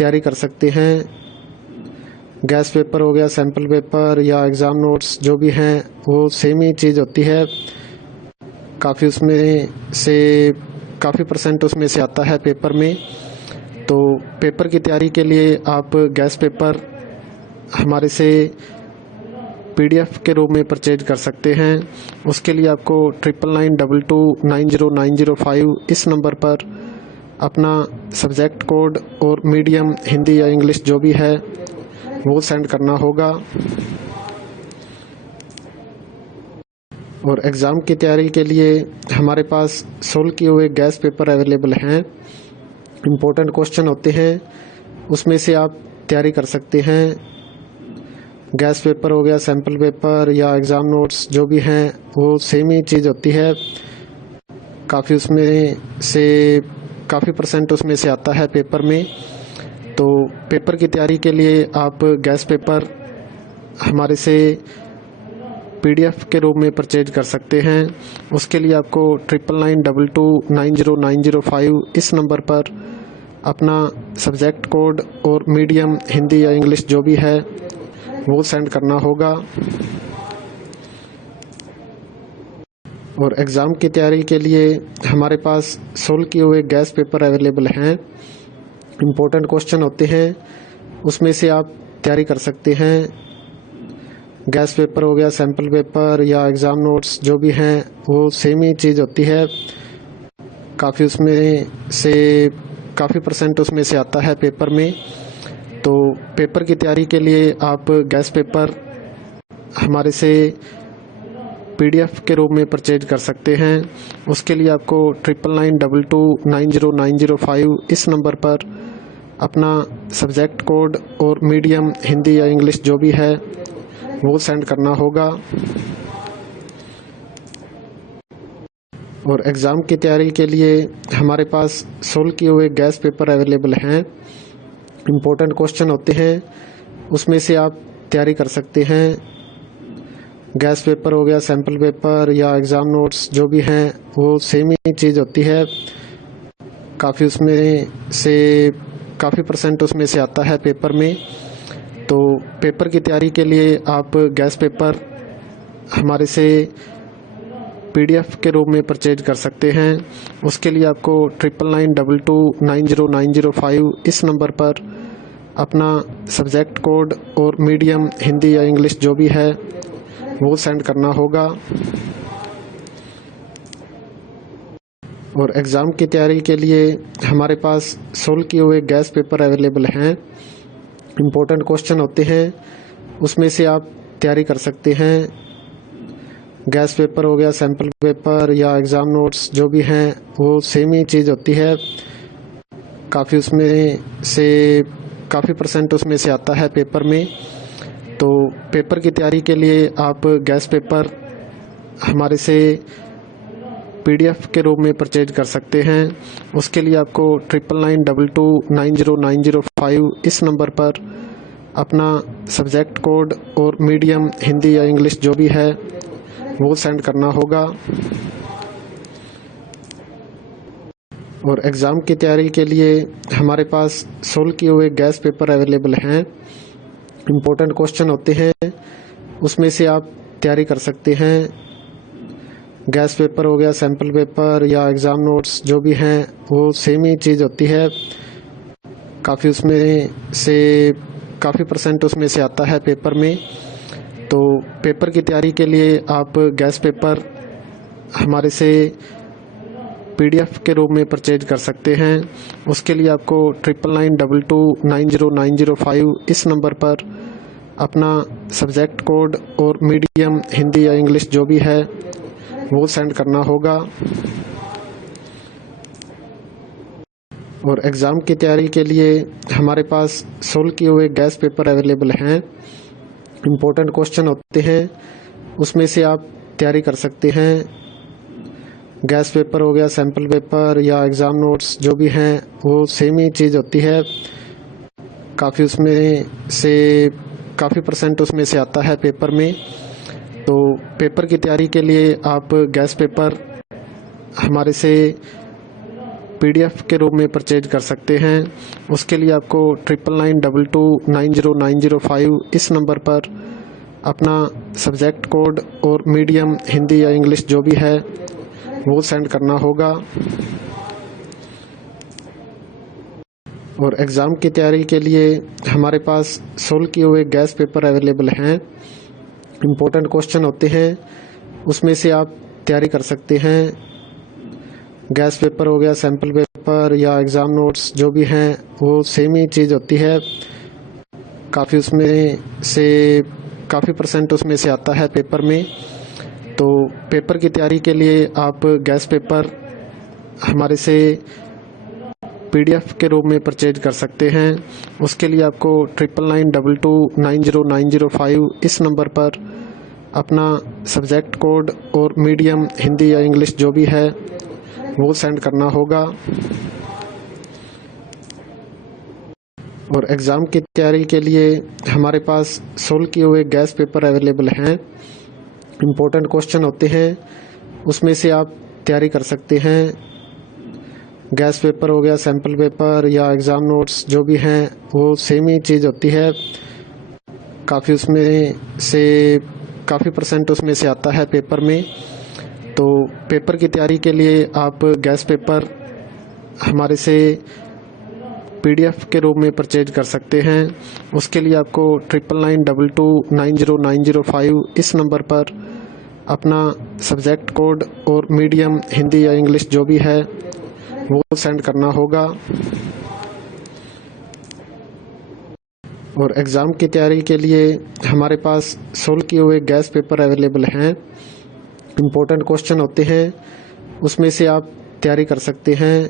तैयारी कर सकते हैं। गैस पेपर हो गया, सैम्पल पेपर या एग्ज़ाम नोट्स जो भी हैं वो सेम ही चीज़ होती है। काफ़ी उसमें से काफ़ी परसेंट उसमें से आता है पेपर में। तो पेपर की तैयारी के लिए आप गैस पेपर हमारे से PDF के रूप में परचेज कर सकते हैं। उसके लिए आपको 9992290905 इस नंबर पर अपना सब्जेक्ट कोड और मीडियम हिंदी या इंग्लिश जो भी है वो सेंड करना होगा। और एग्ज़ाम की तैयारी के लिए हमारे पास सोल्व किए हुए गैस पेपर अवेलेबल हैं। इम्पोर्टेंट क्वेश्चन होते हैं, उसमें से आप तैयारी कर सकते हैं। गैस पेपर हो गया, सैम्पल पेपर या एग्ज़ाम नोट्स जो भी हैं वो सेम ही चीज़ होती है। काफ़ी उसमें से काफ़ी परसेंट उसमें से आता है पेपर में। तो पेपर की तैयारी के लिए आप गैस पेपर हमारे से PDF के रूप में परचेज कर सकते हैं। उसके लिए आपको 9992290905 इस नंबर पर अपना सब्जेक्ट कोड और मीडियम हिंदी या इंग्लिश जो भी है वो सेंड करना होगा। और एग्ज़ाम की तैयारी के लिए हमारे पास सोल्व किए हुए गैस पेपर अवेलेबल हैं। इम्पोर्टेंट क्वेश्चन होते हैं, उसमें से आप तैयारी कर सकते हैं। गैस पेपर हो गया, सैम्पल पेपर या एग्ज़ाम नोट्स जो भी हैं वो सेम ही चीज़ होती है। काफ़ी उसमें से काफ़ी परसेंट उसमें से आता है पेपर में। तो पेपर की तैयारी के लिए आप गैस पेपर हमारे से PDF के रूप में परचेज कर सकते हैं। उसके लिए आपको 9992290905 इस नंबर पर अपना सब्जेक्ट कोड और मीडियम हिंदी या इंग्लिश जो भी है वो सेंड करना होगा। और एग्ज़ाम की तैयारी के लिए हमारे पास सोल्व किए हुए गैस पेपर अवेलेबल हैं। इम्पोर्टेंट क्वेश्चन होते हैं, उसमें से आप तैयारी कर सकते हैं। गैस पेपर हो गया, सैम्पल पेपर या एग्ज़ाम नोट्स जो भी हैं वो सेम ही चीज़ होती है। काफ़ी उसमें से काफ़ी परसेंट उसमें से आता है पेपर में। तो पेपर की तैयारी के लिए आप गैस पेपर हमारे से PDF के रूप में परचेज कर सकते हैं। उसके लिए आपको 9992290905 इस नंबर पर अपना सब्जेक्ट कोड और मीडियम हिंदी या इंग्लिश जो भी है वो सेंड करना होगा। और एग्ज़ाम की तैयारी के लिए हमारे पास सोल्व किए हुए गैस पेपर अवेलेबल हैं। इम्पोर्टेंट क्वेश्चन होते हैं, उसमें से आप तैयारी कर सकते हैं। गैस पेपर हो गया, सैम्पल पेपर या एग्ज़ाम नोट्स जो भी हैं वो सेम ही चीज़ होती है। काफ़ी उसमें से काफ़ी परसेंट उसमें से आता है पेपर में। तो पेपर की तैयारी के लिए आप गैस पेपर हमारे से PDF के रूप में परचेज कर सकते हैं। उसके लिए आपको 9992290905 इस नंबर पर अपना सब्जेक्ट कोड और मीडियम हिंदी या इंग्लिश जो भी है वो सेंड करना होगा। और एग्ज़ाम की तैयारी के लिए हमारे पास सोल्व किए हुए गैस पेपर अवेलेबल हैं। इम्पोर्टेंट क्वेश्चन होते हैं, उसमें से आप तैयारी कर सकते हैं। गैस पेपर हो गया, सैम्पल पेपर या एग्ज़ाम नोट्स जो भी हैं वो सेम ही चीज़ होती है। काफ़ी उसमें से काफ़ी परसेंट उसमें से आता है पेपर में। तो पेपर की तैयारी के लिए आप गैस पेपर हमारे से PDF के रूप में परचेज कर सकते हैं। उसके लिए आपको 9992290905 इस नंबर पर अपना सब्जेक्ट कोड और मीडियम हिंदी या इंग्लिश जो भी है वो सेंड करना होगा। और एग्ज़ाम की तैयारी के लिए हमारे पास सोल्व किए हुए गैस पेपर अवेलेबल हैं। इम्पोर्टेंट क्वेश्चन होते हैं, उसमें से आप तैयारी कर सकते हैं। गैस पेपर हो गया, सैम्पल पेपर या एग्ज़ाम नोट्स जो भी हैं वो सेम ही चीज़ होती है। काफ़ी उसमें से काफ़ी परसेंट उसमें से आता है पेपर में। तो पेपर की तैयारी के लिए आप गैस पेपर हमारे से PDF के रूप में परचेज कर सकते हैं। उसके लिए आपको 9992290905 इस नंबर पर अपना सब्जेक्ट कोड और मीडियम हिंदी या इंग्लिश जो भी है वो सेंड करना होगा। और एग्ज़ाम की तैयारी के लिए हमारे पास सोल्व किए हुए गैस पेपर अवेलेबल हैं। इम्पोर्टेंट क्वेश्चन होते हैं, उसमें से आप तैयारी कर सकते हैं। गैस पेपर हो गया, सैम्पल पेपर या एग्ज़ाम नोट्स जो भी हैं वो सेम ही चीज़ होती है। काफ़ी उसमें से काफ़ी % उसमें से आता है पेपर में। तो पेपर की तैयारी के लिए आप गैस पेपर हमारे से PDF के रूप में परचेज कर सकते हैं। उसके लिए आपको 9992290905 इस नंबर पर अपना सब्जेक्ट कोड और मीडियम हिंदी या इंग्लिश जो भी है वो सेंड करना होगा। और एग्ज़ाम की तैयारी के लिए हमारे पास सोल्व किए हुए गैस पेपर अवेलेबल हैं। इम्पोर्टेंट क्वेश्चन होते हैं, उसमें से आप तैयारी कर सकते हैं। गैस पेपर हो गया, सैम्पल पेपर या एग्ज़ाम नोट्स जो भी हैं वो सेम ही चीज़ होती है। काफ़ी उसमें से काफ़ी % उसमें से आता है पेपर में। तो पेपर की तैयारी के लिए आप गैस पेपर हमारे से PDF के रूप में परचेज कर सकते हैं। उसके लिए आपको 9992290905 इस नंबर पर अपना सब्जेक्ट कोड और मीडियम हिंदी या इंग्लिश जो भी है वो सेंड करना होगा। और एग्ज़ाम की तैयारी के लिए हमारे पास सोल्व किए हुए गैस पेपर अवेलेबल हैं। इम्पोर्टेंट क्वेश्चन होते हैं, उसमें से आप तैयारी कर सकते हैं।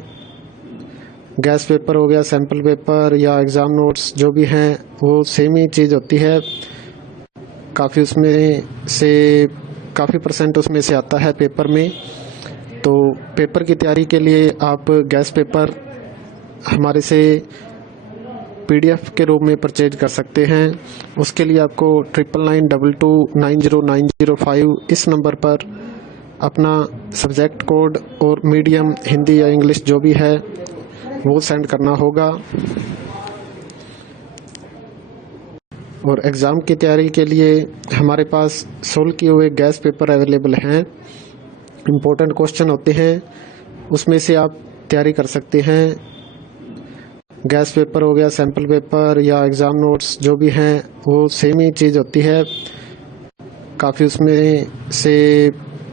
गैस पेपर हो गया, सैम्पल पेपर या एग्ज़ाम नोट्स जो भी हैं वो सेम ही चीज़ होती है। काफ़ी उसमें से काफ़ी % उसमें से आता है पेपर में। तो पेपर की तैयारी के लिए आप गैस पेपर हमारे से PDF के रूप में परचेज कर सकते हैं। उसके लिए आपको 9992290905 इस नंबर पर अपना सब्जेक्ट कोड और मीडियम हिंदी या इंग्लिश जो भी है वो सेंड करना होगा। और एग्ज़ाम की तैयारी के लिए हमारे पास सोल्व किए हुए गैस पेपर अवेलेबल हैं। इम्पोर्टेंट क्वेश्चन होते हैं, उसमें से आप तैयारी कर सकते हैं। गैस पेपर हो गया, सैम्पल पेपर या एग्ज़ाम नोट्स जो भी हैं वो सेम ही चीज़ होती है। काफ़ी उसमें से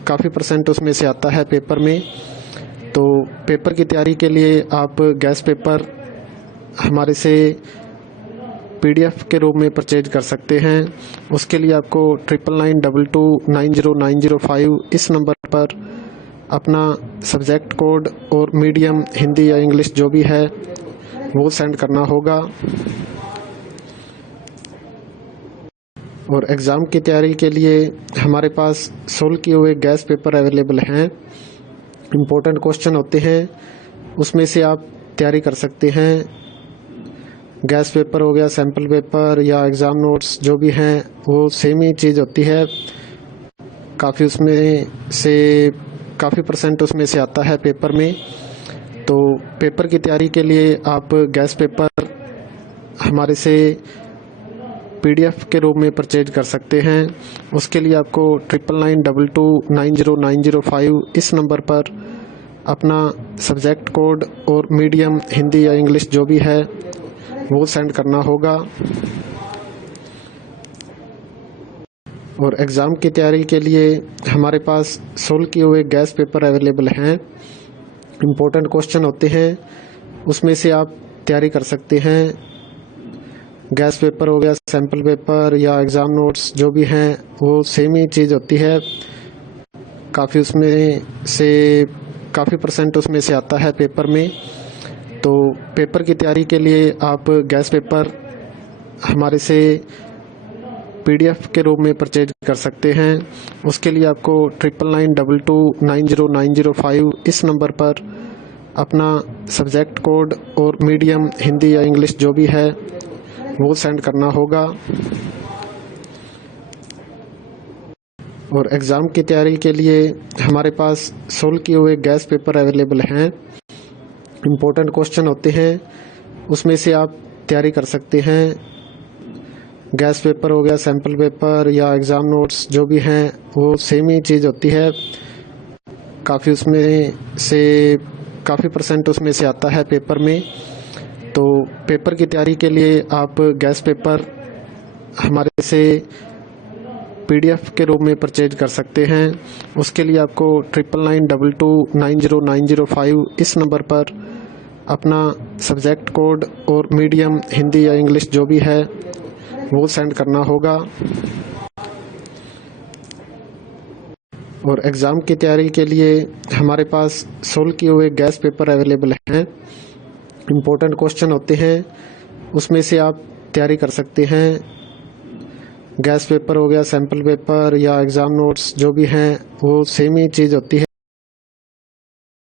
काफ़ी % उसमें से आता है पेपर में। तो पेपर की तैयारी के लिए आप गैस पेपर हमारे से PDF के रूप में परचेज कर सकते हैं। उसके लिए आपको 9992290905 इस नंबर पर अपना सब्जेक्ट कोड और मीडियम हिंदी या इंग्लिश जो भी है वो सेंड करना होगा। और एग्ज़ाम की तैयारी के लिए हमारे पास सोल्व किए हुए गैस पेपर अवेलेबल हैं। इम्पोर्टेंट क्वेश्चन होते हैं, उसमें से आप तैयारी कर सकते हैं। गैस पेपर हो गया, सैम्पल पेपर या एग्ज़ाम नोट्स जो भी हैं वो सेम ही चीज़ होती है। काफ़ी उसमें से काफ़ी % उसमें से आता है पेपर में। तो पेपर की तैयारी के लिए आप गैस पेपर हमारे से PDF के रूप में परचेज कर सकते हैं। उसके लिए आपको 9992290905 इस नंबर पर अपना सब्जेक्ट कोड और मीडियम हिंदी या इंग्लिश जो भी है वो सेंड करना होगा। और एग्ज़ाम की तैयारी के लिए हमारे पास सोल्व किए हुए गैस पेपर अवेलेबल हैं। इम्पोर्टेंट क्वेश्चन होते हैं, उसमें से आप तैयारी कर सकते हैं। गैस पेपर हो गया, सैम्पल पेपर या एग्ज़ाम नोट्स जो भी हैं वो सेम ही चीज़ होती है। काफ़ी उसमें से काफ़ी % उसमें से आता है पेपर में। तो पेपर की तैयारी के लिए आप गैस पेपर हमारे से PDF के रूप में परचेज कर सकते हैं। उसके लिए आपको 9992290905 इस नंबर पर अपना सब्जेक्ट कोड और मीडियम हिंदी या इंग्लिश जो भी है वो सेंड करना होगा। और एग्ज़ाम की तैयारी के लिए हमारे पास सोल्व किए हुए गैस पेपर अवेलेबल हैं। इम्पोर्टेंट क्वेश्चन होते हैं, उसमें से आप तैयारी कर सकते हैं। गैस पेपर हो गया, सैम्पल पेपर या एग्ज़ाम नोट्स जो भी हैं वो सेम ही चीज़ होती है। काफ़ी उसमें से काफ़ी परसेंट उसमें से आता है पेपर में। तो पेपर की तैयारी के लिए आप गैस पेपर हमारे से PDF के रूप में परचेज कर सकते हैं। उसके लिए आपको 9992290905 इस नंबर पर अपना सब्जेक्ट कोड और मीडियम हिंदी या इंग्लिश जो भी है वो सेंड करना होगा। और एग्ज़ाम की तैयारी के लिए हमारे पास सोल्व किए हुए गैस पेपर अवेलेबल हैं। इम्पोर्टेंट क्वेश्चन होते हैं, उसमें से आप तैयारी कर सकते हैं। गैस पेपर हो गया, सैम्पल पेपर या एग्ज़ाम नोट्स जो भी हैं वो सेम ही चीज़ होती है।